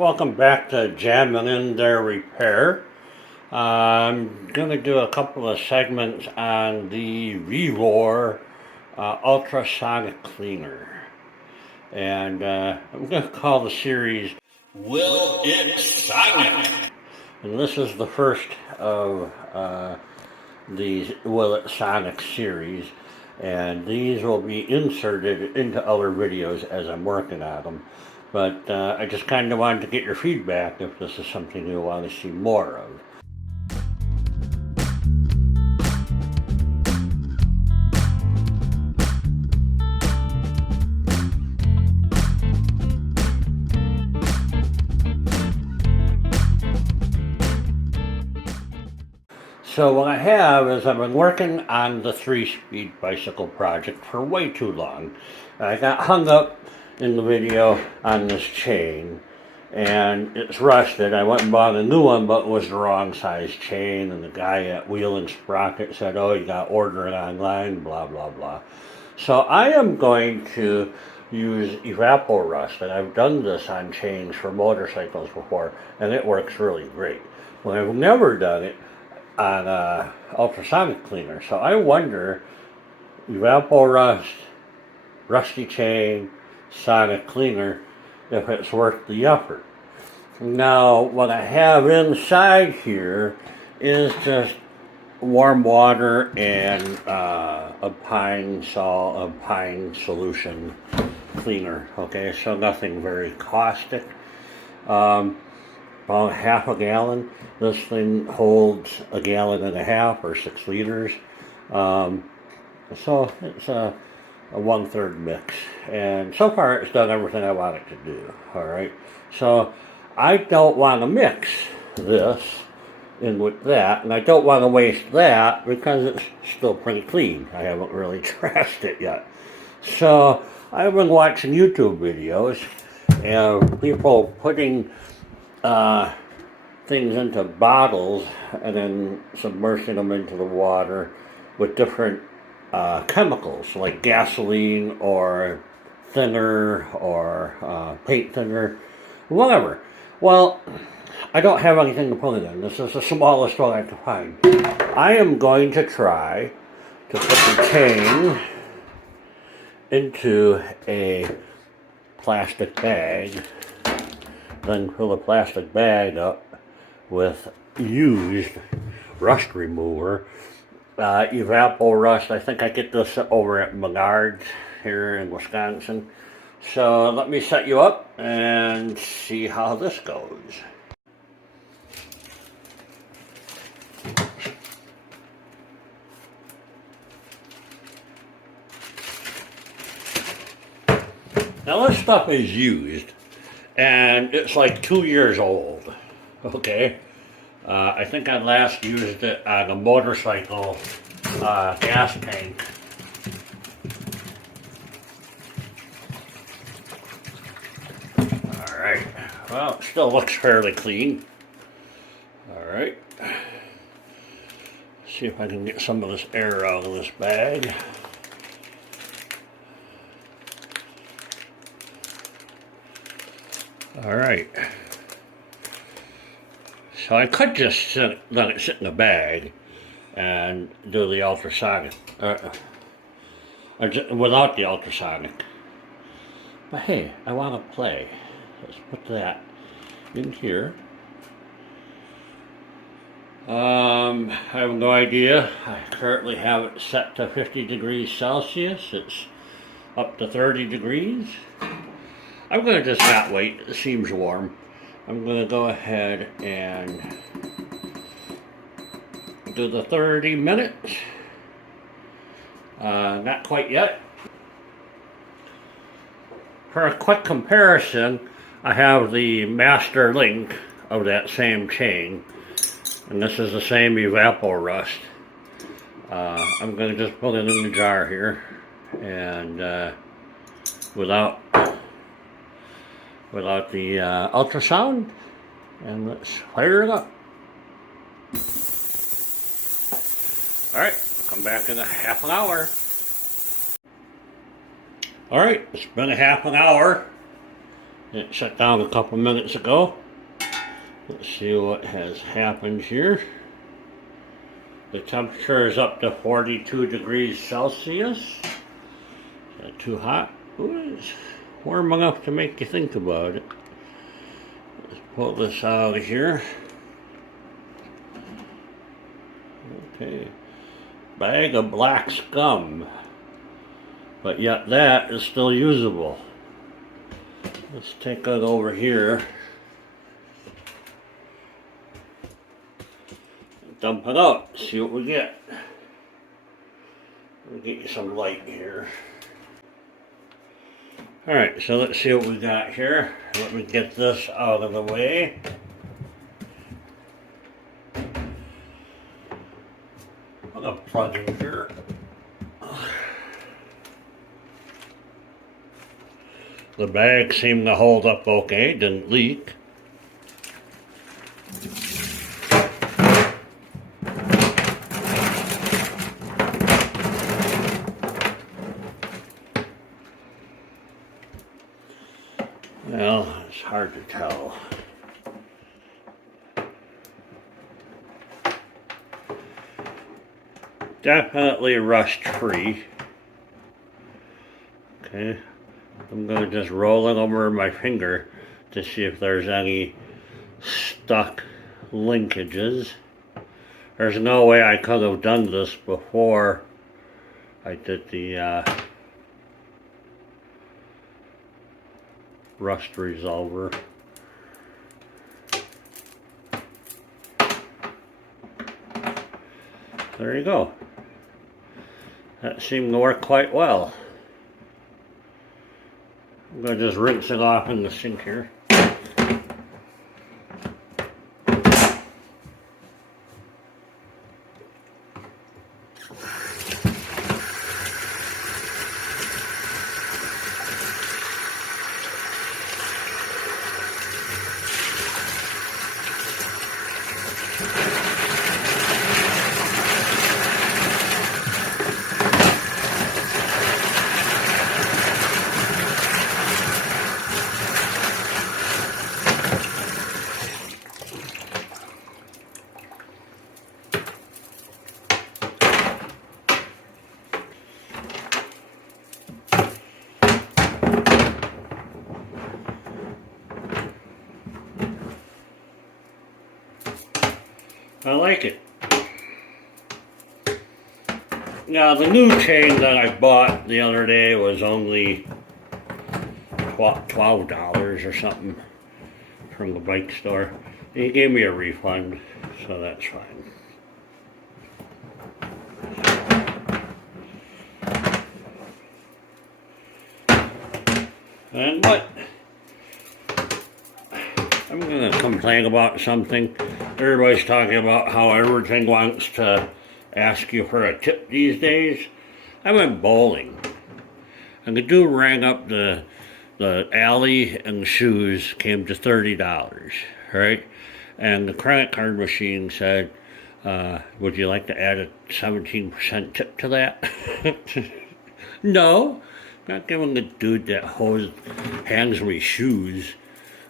Welcome back to Jamming in Their Repair. I'm going to do a couple of segments on the VEVOR Ultrasonic Cleaner. And I'm going to call the series Will It Sonic? And this is the first of the Will It Sonic series. And these will be inserted into other videos as I'm working on them. But I just kind of wanted to get your feedback if this is something you want to see more of. So what I have is I've been working on the 3-speed bicycle project for way too long. I got hung up in the video on this chain and it's rusted. I went and bought a new one, but it was the wrong size chain, and the guy at Wheel and Sprocket said, oh, you got to order it online, blah blah blah. So I am going to use Evapo-Rust, and I've done this on chains for motorcycles before and it works really great. Well, I've never done it on ultrasonic cleaner, so I wonder, Evapo-Rust, rusty chain, sonic cleaner, if it's worth the effort. Now what I have inside here is just warm water and a pine solution cleaner. Okay, so nothing very caustic. About half a gallon. This thing holds a gallon and a half, or 6 liters. So it's a 1/3 mix, and so far it's done everything I want it to do. Alright, so I don't want to mix this in with that, and I don't want to waste that because it's still pretty clean. I haven't really trashed it yet. So I've been watching YouTube videos and people putting things into bottles and then submerging them into the water with different chemicals like gasoline or thinner or paint thinner, whatever. Well, I don't have anything to put it in. This is the smallest one I can find. I am going to try to put the chain into a plastic bag, then fill the plastic bag up with used rust remover. Evapo-Rust. I think I get this over at Menards here in Wisconsin. So let me set you up and see how this goes. Now this stuff is used and it's like 2 years old. Okay. I think I last used it on a motorcycle gas tank. Alright, well, it still looks fairly clean. Alright, see if I can get some of this air out of this bag. Alright. So I could just let it sit in a bag and do the ultrasonic, without the ultrasonic. But hey, I want to play. Let's put that in here. I have no idea. I currently have it set to 50 degrees Celsius. It's up to 30 degrees. I'm going to just not wait. It seems warm. I'm going to go ahead and do the 30 minutes. Not quite yet. For a quick comparison, I have the master link of that same chain, and this is the same Evapo-Rust. I'm going to just put it in the jar here, and without the ultrasound, and let's fire it up. Alright, come back in a half an hour. Alright, it's been a half an hour, It shut down a couple minutes ago. Let's see what has happened here. The temperature is up to 42 degrees Celsius. Is that too hot? Ooh, it's warm enough to make you think about it. Let's pull this out of here. Okay. Bag of black scum. But yet that is still usable. Let's take it over here. Dump it out, see what we get. Let me get you some light here. Alright, so let's see what we got here. Let me get this out of the way. I'm gonna plug in here. The bag seemed to hold up okay, didn't leak. Well, it's hard to tell. Definitely rust free. Okay, I'm going to just roll it over my finger to see if there's any stuck linkages. There's no way I could have done this before I did the rust resolver. There you go. That seemed to work quite well. I'm going to just rinse it off in the sink here. I like it. Now the new chain that I bought the other day was only $12 or something from the bike store. He gave me a refund, so that's fine. And what? I'm going to complain about something. Everybody's talking about how everything wants to ask you for a tip these days. I went bowling, and the dude rang up the alley, and the shoes came to $30, right? And the credit card machine said, would you like to add a 17% tip to that? No, I'm not giving the dude that hands me shoes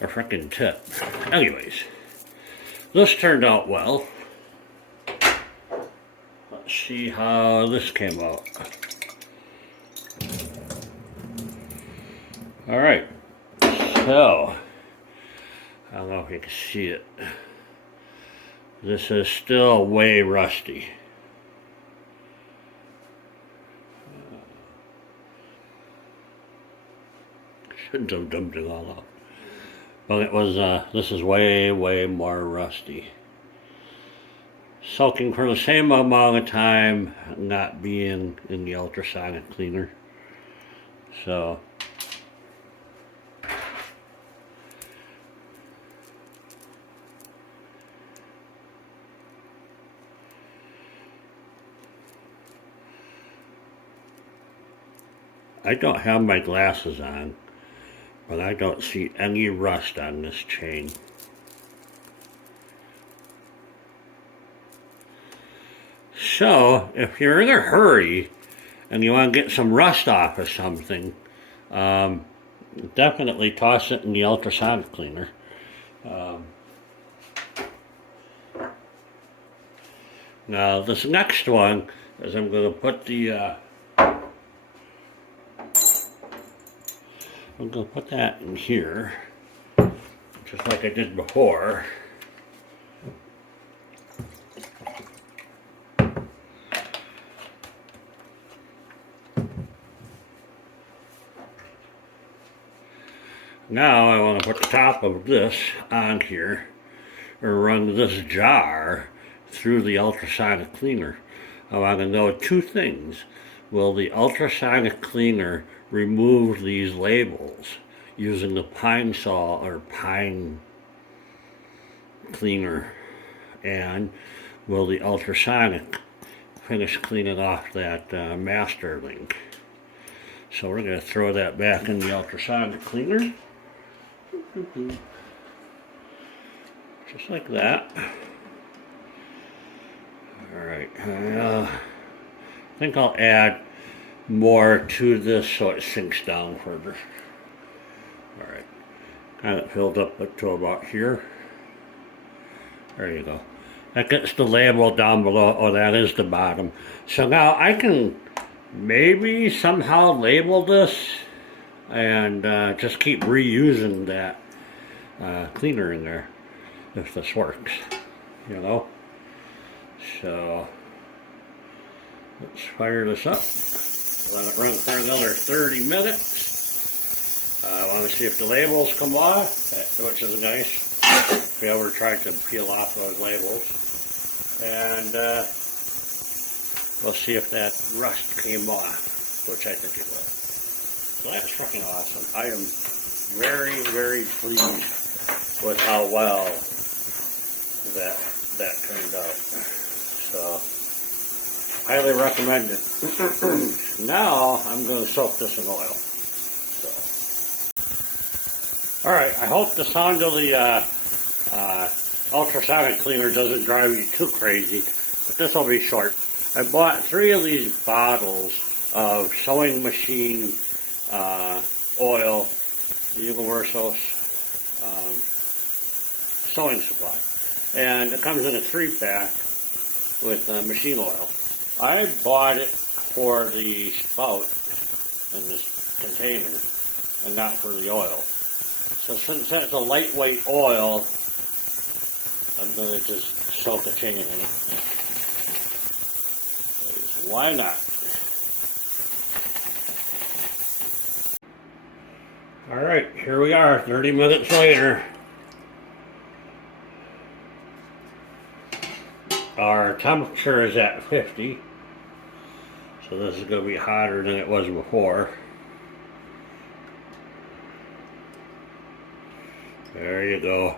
a frickin' tip. Anyways, this turned out well. Let's see how this came out. Alright, so, I don't know if you can see it. This is still way rusty. Shouldn't have dumped it all out. But it was, this is way more rusty. Soaking for the same amount of time, not being in the ultrasonic cleaner. So, I don't have my glasses on, but I don't see any rust on this chain. So, if you're in a hurry and you want to get some rust off of something, definitely toss it in the ultrasonic cleaner. Now this next one is I'm going to put the I'm going to put that in here, just like I did before. Now I want to put the top of this on here and run this jar through the ultrasonic cleaner. I want to know two things. Will the ultrasonic cleaner remove these labels using the pine saw or pine cleaner? And will the ultrasonic finish cleaning off that master link? So we're going to throw that back in the ultrasonic cleaner. Just like that. Alright, I think I'll add more to this so it sinks down further. Alright, kind of filled up to about here. There you go. That gets the label down below. Oh, that is the bottom. So now I can maybe somehow label this and just keep reusing that cleaner in there if this works, you know. So let's fire this up. Let it run for another 30 minutes. I want to see if the labels come off, which is nice. If you ever tried to peel off those labels. And we'll see if that rust came off, which I think it will. So that's fucking awesome. I am very, very pleased with how well that turned out. So, highly recommend it. Now, I'm going to soak this in oil. So. Alright, I hope the sound of the ultrasonic cleaner doesn't drive you too crazy, but this will be short. I bought 3 of these bottles of sewing machine oil, Universal sewing supply, and it comes in a 3-pack with machine oil. I bought it for the spout in this container and not for the oil. So since that's a lightweight oil, I'm going to just soak a chain in it. Why not? Alright, here we are, 30 minutes later. Our temperature is at 50, so this is going to be hotter than it was before. There you go.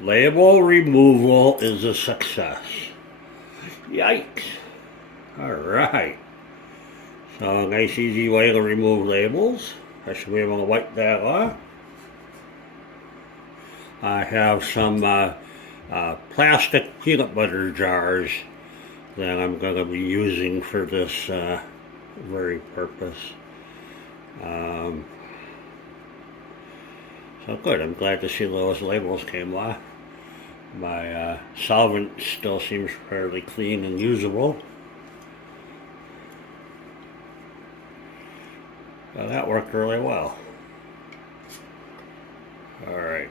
Label removal is a success. Yikes. Alright. So, a nice easy way to remove labels. I should be able to wipe that off. I have some plastic peanut butter jars that I'm going to be using for this very purpose. So good, I'm glad to see those labels came off. My solvent still seems fairly clean and usable. So that worked really well. Alright.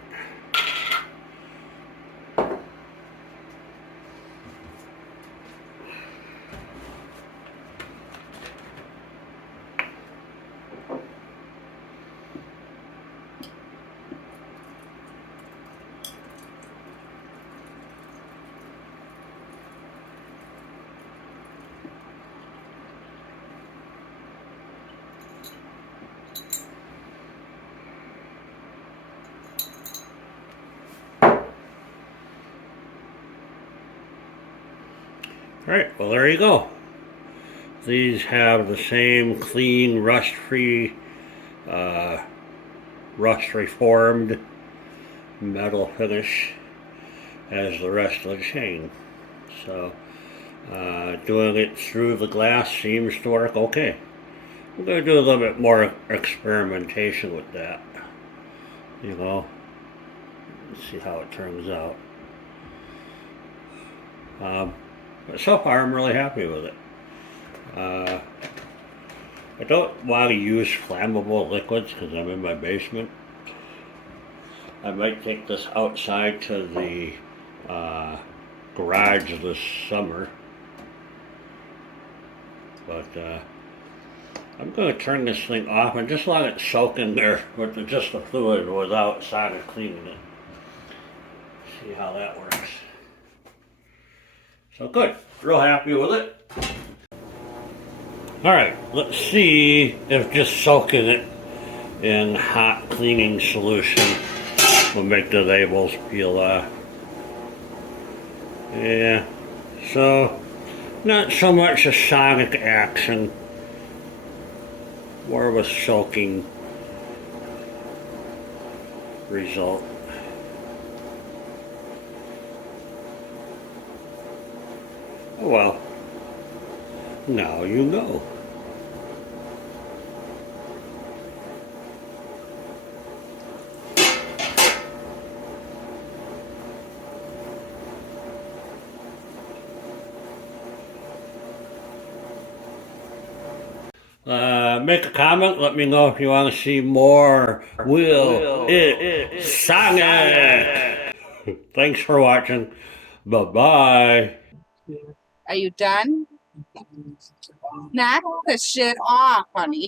Alright, well there you go. These have the same clean, rust-free, rust-reformed metal finish as the rest of the chain. So, doing it through the glass seems to work okay. I'm going to do a little bit more experimentation with that. You know, let's see how it turns out. But so far, I'm really happy with it. I don't want to use flammable liquids because I'm in my basement. I might take this outside to the garage this summer. But I'm going to turn this thing off and just let it soak in there with just the fluid without sonic cleaning it. See how that works. So good, real happy with it. Alright, let's see if just soaking it in hot cleaning solution will make the labels peel off. Yeah, so not so much a sonic action, more of a soaking result. Oh well, now you know. Make a comment, let me know if you want to see more Will It Sonic. Thanks for watching. Bye-bye. Are you done? Knock the shit off, honey.